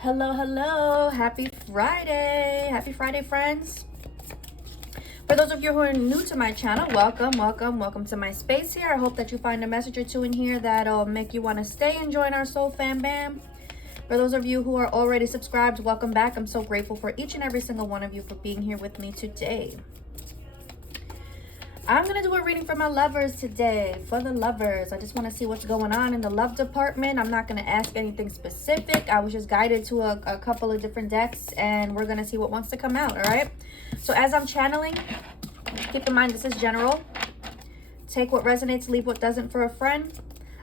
Hello, hello. Happy Friday. Happy Friday, friends. For those of you who are new to my channel, welcome to my space here. I hope that you find a message or two in here that'll make you want to stay and join our soul fam bam. For those of you who are already subscribed, welcome back. I'm so grateful for each and every single one of you for being here with me today. I'm going to do a reading for my lovers today. For the lovers, I just want to see what's going on in the love department. I'm not going to ask anything specific. I was just guided to a couple of different decks, and we're going to see what wants to come out, all right? So as I'm channeling, keep in mind this is general. Take what resonates, leave what doesn't for a friend.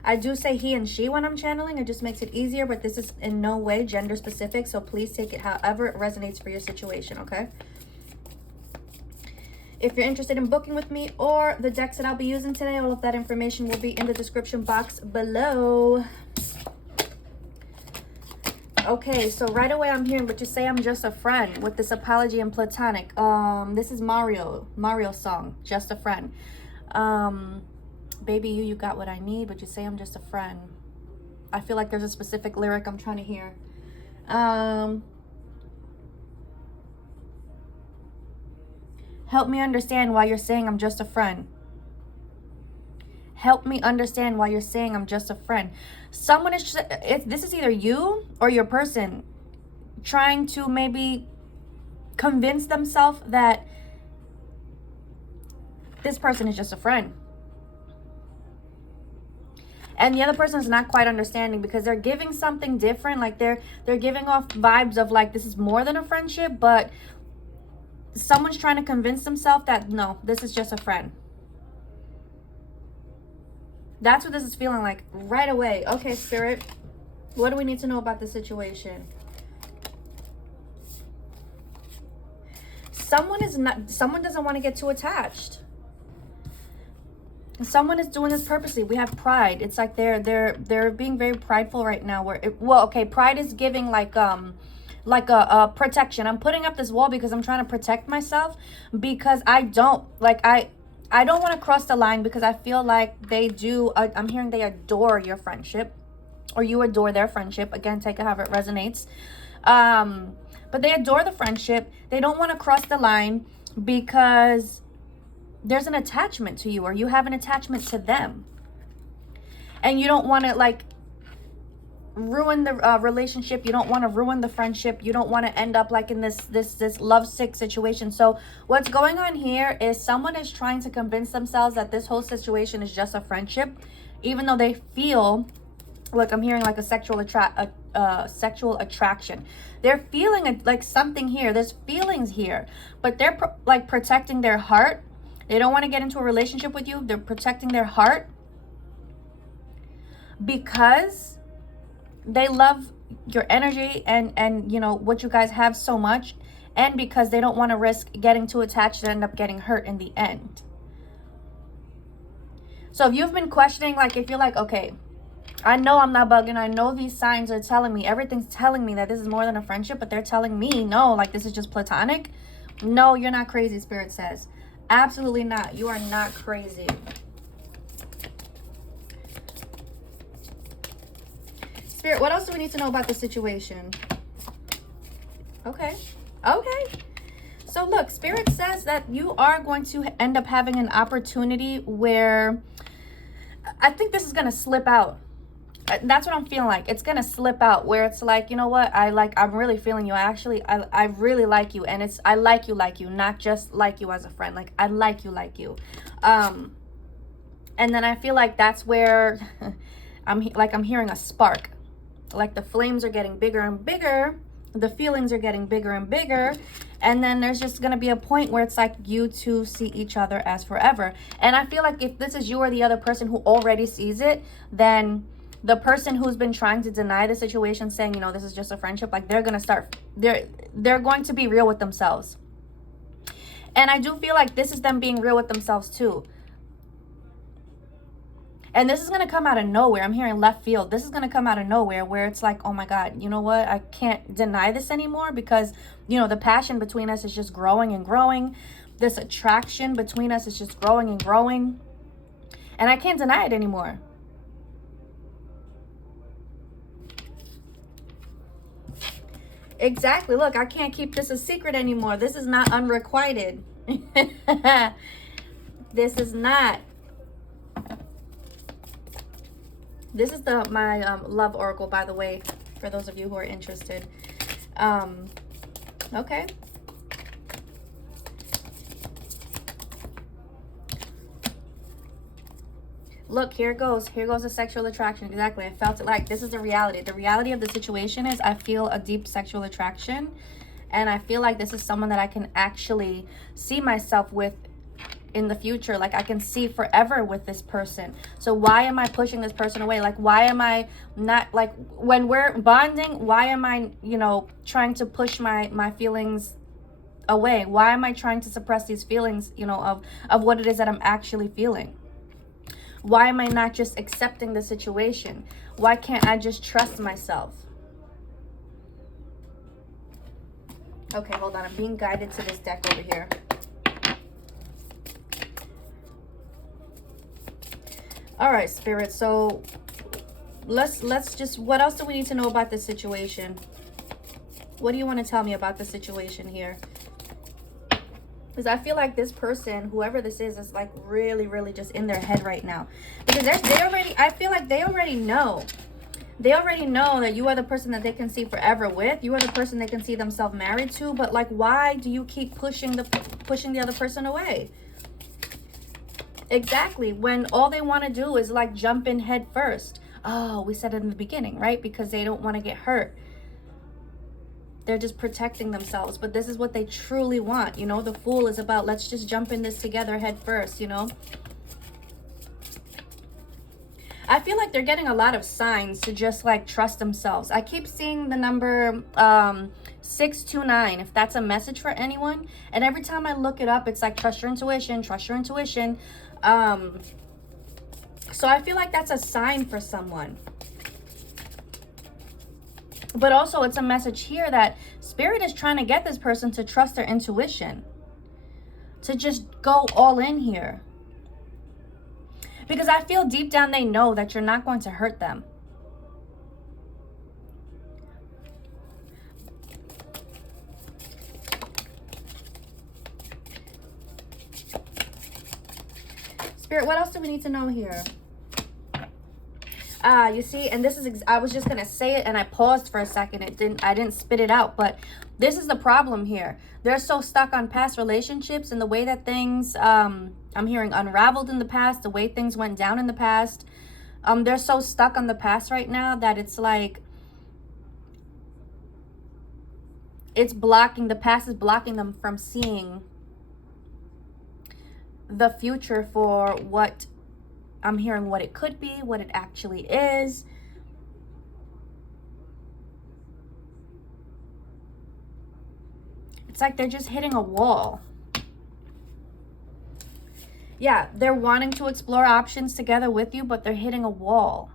I do say he and she when I'm channeling. It just makes it easier, but this is in no way gender specific, so please take it however it resonates for your situation, okay? If you're interested in booking with me or the decks that I'll be using today, all of that information will be in the description box below. Okay, so right away I'm hearing, but you say I'm just a friend with this apology and platonic. This is Mario's song, Just a Friend. Baby, you got what I need, but you say I'm just a friend. I feel like there's a specific lyric I'm trying to hear. Help me understand why you're saying I'm just a friend. Help me understand why you're saying I'm just a friend. Someone is, this is either you or your person trying to maybe convince themselves that this person is just a friend. And the other person is not quite understanding because they're giving something different. Like they're giving off vibes of like this is more than a friendship, but someone's trying to convince themselves that no, this is just a friend. That's what this is feeling like right away. Okay, Spirit, what do we need to know about the situation? Someone doesn't want to get too attached. Someone is doing this purposely. We have pride. It's like they're being very prideful right now. Pride is giving like a protection. I'm putting up this wall because I'm trying to protect myself, because I don't want to cross the line, because I feel like they do. I'm hearing they adore your friendship, or you adore their friendship. Again, take it however it resonates. But they adore the friendship. They don't want to cross the line because there's an attachment to you, or you have an attachment to them, and you don't want to like ruin the relationship. You don't want to ruin the friendship. You don't want to end up like in this lovesick situation. So what's going on here is someone is trying to convince themselves that this whole situation is just a friendship, even though they feel like, I'm hearing like a sexual attraction. They're feeling like something here. There's feelings here, but they're like protecting their heart. They don't want to get into a relationship with you. They're protecting their heart because they love your energy and you know what you guys have so much, and because they don't want to risk getting too attached and end up getting hurt in the end. So if you've been questioning, like if you're like, okay, I know I'm not bugging, I know these signs are telling me, everything's telling me that this is more than a friendship, but they're telling me no, like this is just platonic. No, you're not crazy, Spirit says. Absolutely not. You are not crazy. Spirit, what else do we need to know about the situation? Okay. So look, Spirit says that you are going to end up having an opportunity where I think this is going to slip out. That's what I'm feeling like. It's going to slip out where it's like, you know what? I'm really feeling you. I really like you. And I like you, not just like you as a friend. Like I like you. And then I feel like that's where I'm hearing a spark. Like the flames are getting bigger and bigger, the feelings are getting bigger and bigger, and then there's just going to be a point where it's like you two see each other as forever. And I feel like if this is you or the other person who already sees it, then the person who's been trying to deny the situation, saying, you know, this is just a friendship, like they're going to be real with themselves. And I do feel like this is them being real with themselves too. And this is going to come out of nowhere. I'm hearing left field. This is going to come out of nowhere where it's like, oh my God, you know what? I can't deny this anymore because, you know, the passion between us is just growing and growing. This attraction between us is just growing and growing. And I can't deny it anymore. Exactly. Look, I can't keep this a secret anymore. This is not unrequited. This is not. This is my love oracle, by the way, for those of you who are interested. Okay. Look, here it goes. Here goes the sexual attraction. Exactly. I felt it. Like, this is the reality. The reality of the situation is I feel a deep sexual attraction. And I feel like this is someone that I can actually see myself with in the future. Like, I can see forever with this person. So why am I pushing this person away? Like, why am I not, like, when we're bonding, why am I, you know, trying to push my feelings away? Why am I trying to suppress these feelings, you know, of what it is that I'm actually feeling? Why am I not just accepting the situation? Why can't I just trust myself? Okay, hold on. I'm being guided to this deck over here. All right, Spirit. So let's just, what else do we need to know about this situation? What do you want to tell me about the situation here? Because I feel like this person, whoever this is like really, really just in their head right now. Because I feel like they already know. They already know that you are the person that they can see forever with. You are the person they can see themselves married to. But like, why do you keep pushing the other person away? Exactly. When all they want to do is like jump in head first. Oh, we said it in the beginning, right? Because they don't want to get hurt. They're just protecting themselves. But this is what they truly want. You know, the Fool is about, let's just jump in this together head first, you know. I feel like they're getting a lot of signs to just like trust themselves. I keep seeing the number 629, if that's a message for anyone. And every time I look it up, it's like trust your intuition, trust your intuition. So I feel like that's a sign for someone. But also it's a message here that Spirit is trying to get this person to trust their intuition. To just go all in here. Because I feel deep down they know that you're not going to hurt them. Spirit, what else do we need to know here? You see, and this is, I was just going to say it and I paused for a second. I didn't spit it out, but this is the problem here. They're so stuck on past relationships and the way that things, I'm hearing unraveled in the past, the way things went down in the past. They're so stuck on the past right now that it's like, the past is blocking them from seeing the future for what I'm hearing, what it could be, what it actually is. It's like they're just hitting a wall. Yeah, they're wanting to explore options together with you, but they're hitting a wall.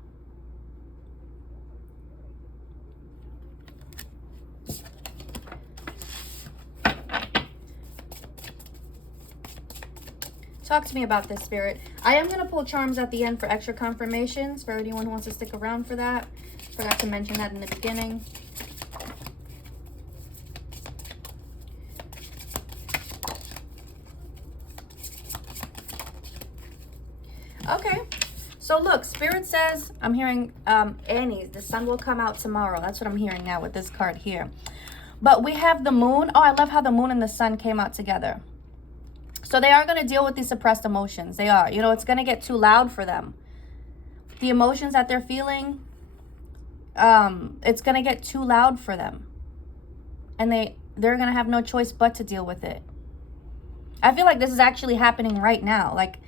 Talk to me about this, Spirit. I am going to pull charms at the end for extra confirmations for anyone who wants to stick around for that. Forgot to mention that in the beginning. Okay. So look, Spirit says, I'm hearing Annie's, the sun will come out tomorrow. That's what I'm hearing now with this card here. But we have the moon. Oh, I love how the moon and the sun came out together. So they are going to deal with these suppressed emotions. They are. You know, it's going to get too loud for them. The emotions that they're feeling, it's going to get too loud for them. And they're going to have no choice but to deal with it. I feel like this is actually happening right now. Like,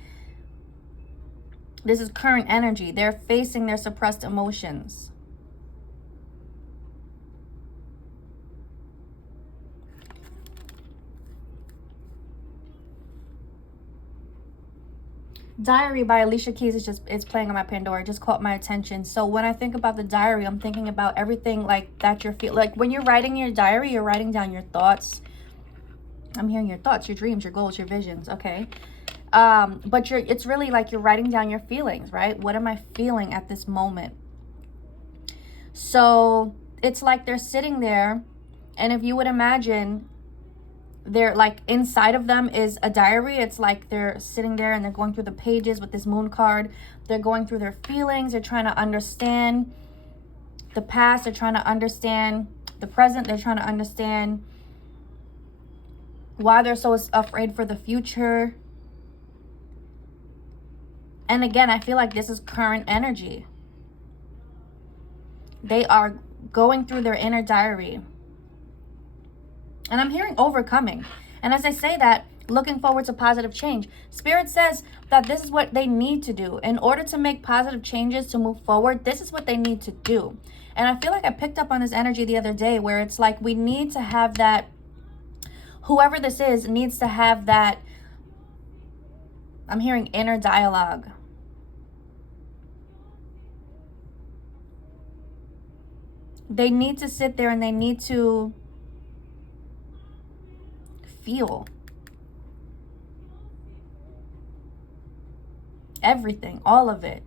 this is current energy. They're facing their suppressed emotions. Diary by Alicia Keys it's playing on my Pandora. It just caught my attention. So when I think about the diary, I'm thinking about everything like that you're feeling. Like when you're writing your diary, you're writing down your thoughts. I'm hearing your thoughts, your dreams, your goals, your visions. Okay. But it's really like you're writing down your feelings, right? What am I feeling at this moment? So it's like they're sitting there And if you would imagine, they're like inside of them is a diary. It's like they're sitting there and they're going through the pages with this moon card. They're going through their feelings. They're trying to understand the past. They're trying to understand the present. They're trying to understand why they're so afraid for the future. And again, I feel like this is current energy. They are going through their inner diary. And I'm hearing overcoming. And as I say that, looking forward to positive change. Spirit says that this is what they need to do. In order to make positive changes, to move forward, this is what they need to do. And I feel like I picked up on this energy the other day where it's like we need to have that, whoever this is needs to have that, I'm hearing inner dialogue. They need to sit there and they need to feel everything, all of it,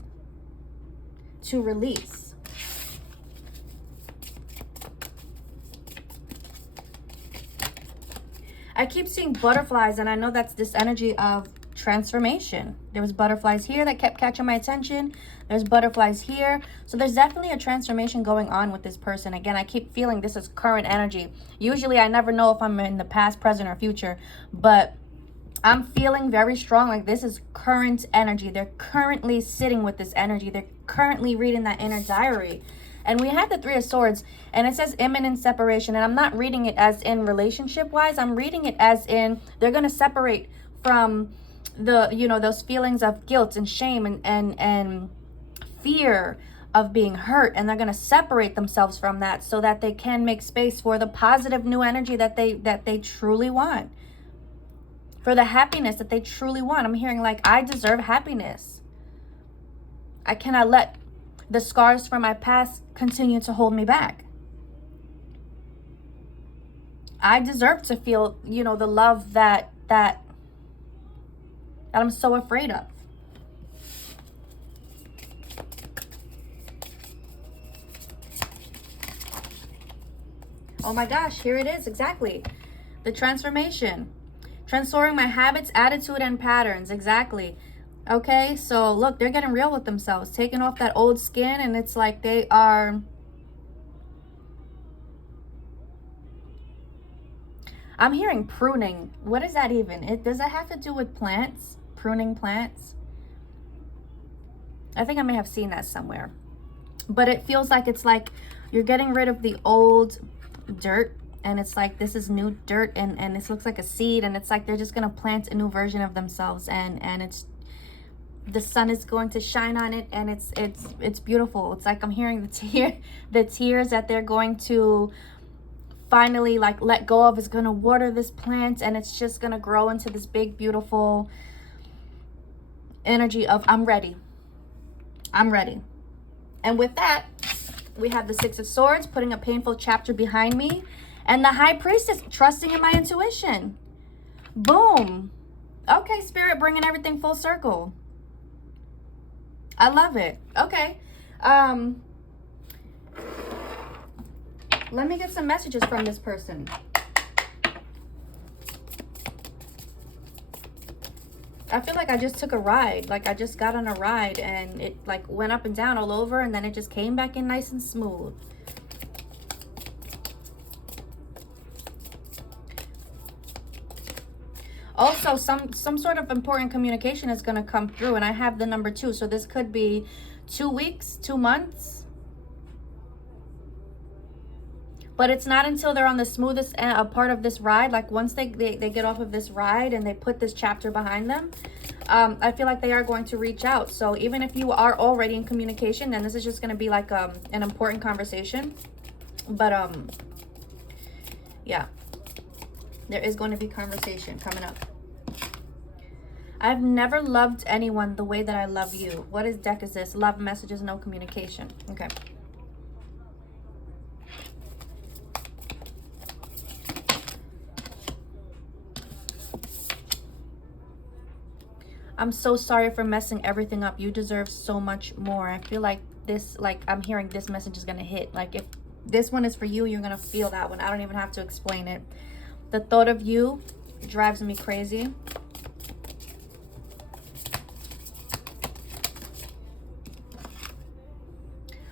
to release. I keep seeing butterflies, and I know that's this energy of transformation. There was butterflies here that kept catching my attention. There's butterflies here. So there's definitely a transformation going on with this person. Again, I keep feeling this is current energy. Usually I never know if I'm in the past, present, or future, but I'm feeling very strong like this is current energy. They're currently sitting with this energy. They're currently reading that inner diary. And we had the Three of Swords, and it says imminent separation. And I'm not reading it as in relationship-wise. I'm reading it as in they're going to separate from the, you know, those feelings of guilt and shame and fear of being hurt. And they're going to separate themselves from that so that they can make space for the positive new energy that they truly want. For the happiness that they truly want. I'm hearing like, I deserve happiness. I cannot let the scars from my past continue to hold me back. I deserve to feel, you know, the love that I'm so afraid of. Oh my gosh, here it is, exactly. The transformation. Transforming my habits, attitude, and patterns, exactly. Okay, so look, they're getting real with themselves, taking off that old skin, and it's like they are... I'm hearing pruning. What is that even? Does that have to do with plants? Pruning plants? I think I may have seen that somewhere. But it feels like it's like you're getting rid of the old dirt, and it's like this is new dirt, and this looks like a seed, and it's like they're just gonna plant a new version of themselves, and it's... the sun is going to shine on it, and it's beautiful. It's like I'm hearing the tears that they're going to finally like let go of is going to water this plant, and it's just going to grow into this big beautiful energy of I'm ready. I'm ready. And with that, we have the Six of Swords, putting a painful chapter behind me, and the High Priestess, trusting in my intuition. Boom. Okay, Spirit, bringing everything full circle. I love it. Okay. Let me get some messages from this person. I feel like I just took a ride. Like I just got on a ride and it like went up and down all over, and then it just came back in nice and smooth. Also, some sort of important communication is going to come through, and I have the number 2. So this could be 2 weeks, 2 months. But it's not until they're on the smoothest part of this ride, like once they get off of this ride and they put this chapter behind them, I feel like they are going to reach out. So even if you are already in communication, then this is just going to be like an important conversation. But yeah. There is going to be conversation coming up. I've never loved anyone the way that I love you. What is deck is this? Love messages, no communication. Okay. I'm so sorry for messing everything up. You deserve so much more. I feel like this, like I'm hearing this message is going to hit. Like if This one is for you. You're going to feel that one. I don't even have to explain it. The thought of you drives me crazy.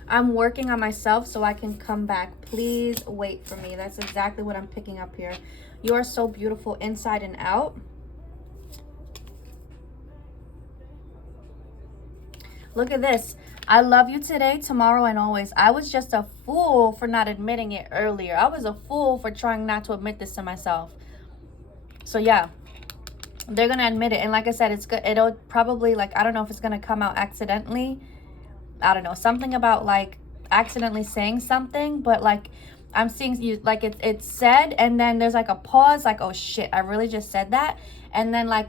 I'm working on myself so I can come back. Please wait for me. That's exactly what I'm picking up here. You are so beautiful inside and out. Look at this. I love you today, tomorrow, and always. I was just a fool for not admitting it earlier. I was a fool for trying not to admit this to myself. So yeah, they're going to admit it. And like I said, it's good. It'll probably, like, I don't know if it's going to come out accidentally. I don't know, something about like accidentally saying something, but like I'm seeing you, like it's said, and then there's like a pause, like, oh shit, I really just said that, and then like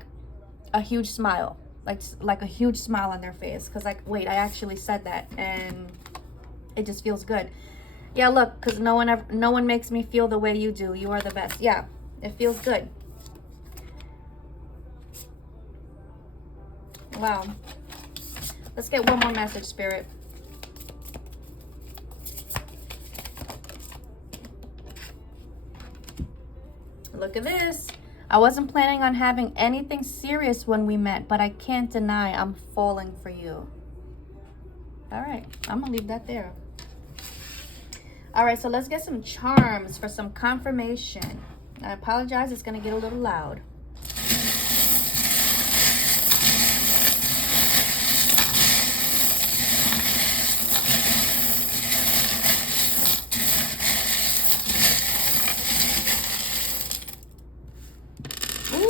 a huge smile, like a huge smile on their face, because like, wait, I actually said that, and it just feels good. Yeah, look, because no one makes me feel the way you do. You are the best. Yeah, it feels good. Wow. Let's get one more message, Spirit. Look at this. I wasn't planning on having anything serious when we met, but I can't deny I'm falling for you. All right, I'm gonna leave that there. All right, so let's get some charms for some confirmation. I apologize, it's gonna get a little loud.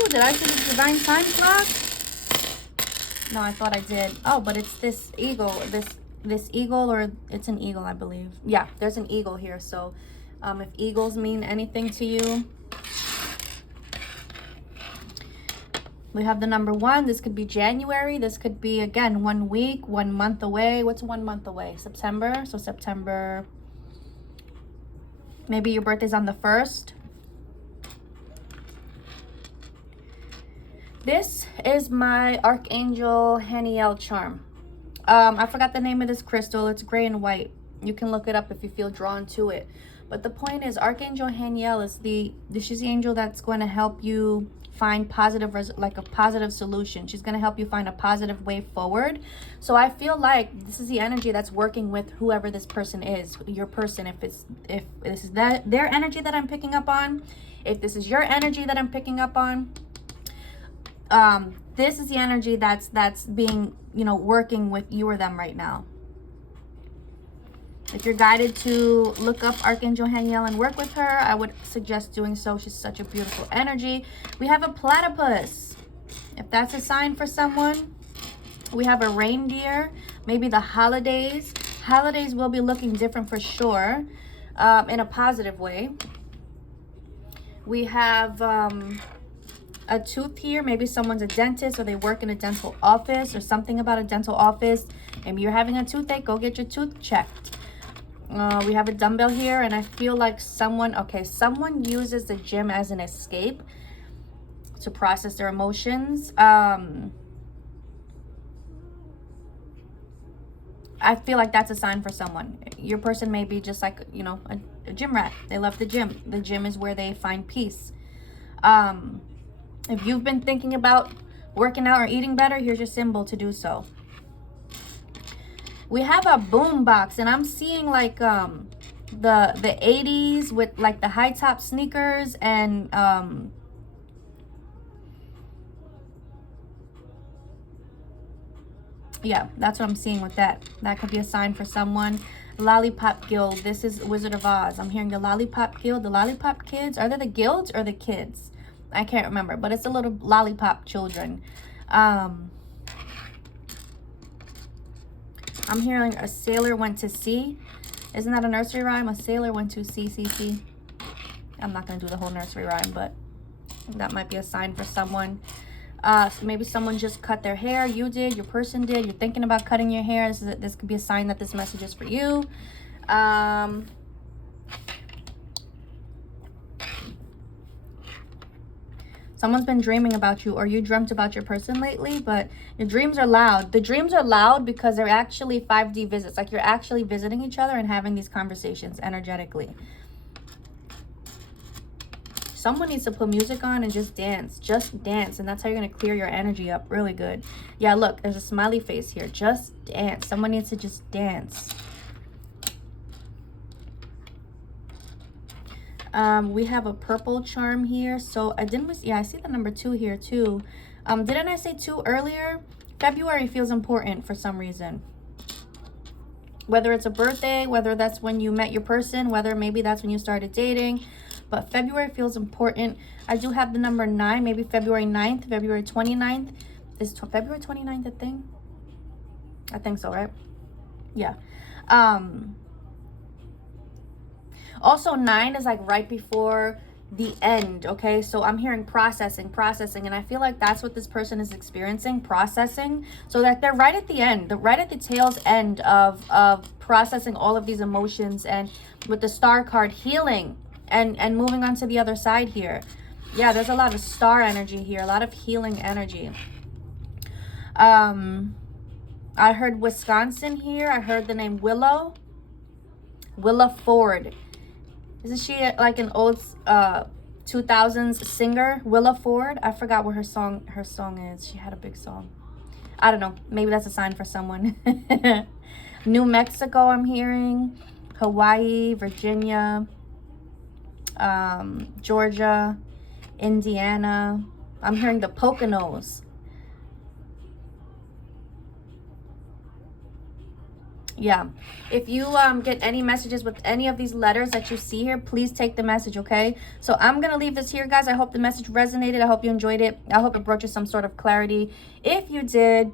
Did I see the divine time clock? No, I thought I did. Oh, but it's this eagle, this eagle, or it's an eagle, I believe. Yeah, there's an eagle here. So if eagles mean anything to you, we have the number 1. This could be January. This could be, again, 1 week, 1 month away. What's 1 month away? September. So September, maybe your birthday's on the 1st. This is my Archangel Haniel charm. I forgot the name of this crystal. It's gray and white. You can look it up if you feel drawn to it. But the point is, Archangel Haniel is she's the angel that's going to help you find like a positive solution. She's going to help you find a positive way forward. So I feel like this is the energy that's working with whoever this person is, your person. If this is their energy that I'm picking up on, if this is your energy that I'm picking up on, this is the energy that's being, working with you or them right now. If you're guided to look up Archangel Haniel and work with her, I would suggest doing so. She's such a beautiful energy. We have a platypus. If that's a sign for someone, we have a reindeer. Maybe the holidays. Holidays will be looking different for sure, in a positive way. We have a tooth here. Maybe someone's a dentist or they work in a dental office or something about a dental office. Maybe you're having a toothache. Go get your tooth checked. We have a dumbbell here, and I feel like someone uses the gym as an escape to process their emotions. I feel like that's a sign for someone. Your person may be just like, a gym rat. They love the gym. The gym is where they find peace. If you've been thinking about working out or eating better, here's your symbol to do so. We have a boom box, and I'm seeing like the 80s with like the high top sneakers and yeah, that's what I'm seeing with that. That could be a sign for someone. Lollipop Guild. This is Wizard of Oz. I'm hearing the Lollipop Guild. The Lollipop Kids. Are they the guilds or the kids? I can't remember, but it's the little lollipop children. I'm hearing a sailor went to sea. Isn't that a nursery rhyme? A sailor went to sea. I'm not going to do the whole nursery rhyme, but that might be a sign for someone. So maybe someone just cut their hair. You did. Your person did. You're thinking about cutting your hair. This could be a sign that this message is for you. Someone's been dreaming about you, or you dreamt about your person lately, but your dreams are loud. The dreams are loud because they're actually 5D visits. Like, you're actually visiting each other and having these conversations energetically. Someone needs to put music on and just dance. Just dance. And that's how you're going to clear your energy up really good. Yeah, look, there's a smiley face here. Just dance. Someone needs to just dance. We have a purple charm here. So I see the number 2 here too. Didn't I say 2 earlier? February feels important for some reason. Whether it's a birthday, whether that's when you met your person, whether maybe that's when you started dating. But February feels important. I do have the number 9, maybe February 9th, February 29th. Is February 29th a thing? I think so, right? Yeah. Also, 9 is like right before the end, okay? So I'm hearing processing, and I feel like that's what this person is experiencing, processing. So that they're right at the end, right at the tail's end of processing all of these emotions, and with the star card, healing and moving on to the other side here. Yeah, there's a lot of star energy here, a lot of healing energy. I heard Wisconsin here. I heard the name Willa Ford. Isn't she like an old 2000s singer? Willa Ford. I forgot what her song is. She had a big song. I don't know. Maybe that's a sign for someone. New Mexico, I'm hearing. Hawaii, Virginia, Georgia, Indiana. I'm hearing the Poconos. Yeah, if you get any messages with any of these letters that you see here, please take the message, okay? So I'm gonna leave this here, guys. I hope the message resonated. I hope you enjoyed it. I hope it brought you some sort of clarity. If you did,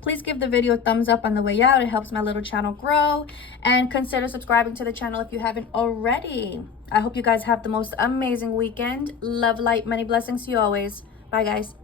please give the video a thumbs up on the way out. It helps my little channel grow. And consider subscribing to the channel if you haven't already. I hope you guys have the most amazing weekend. Love, light, many blessings to you always. Bye, guys.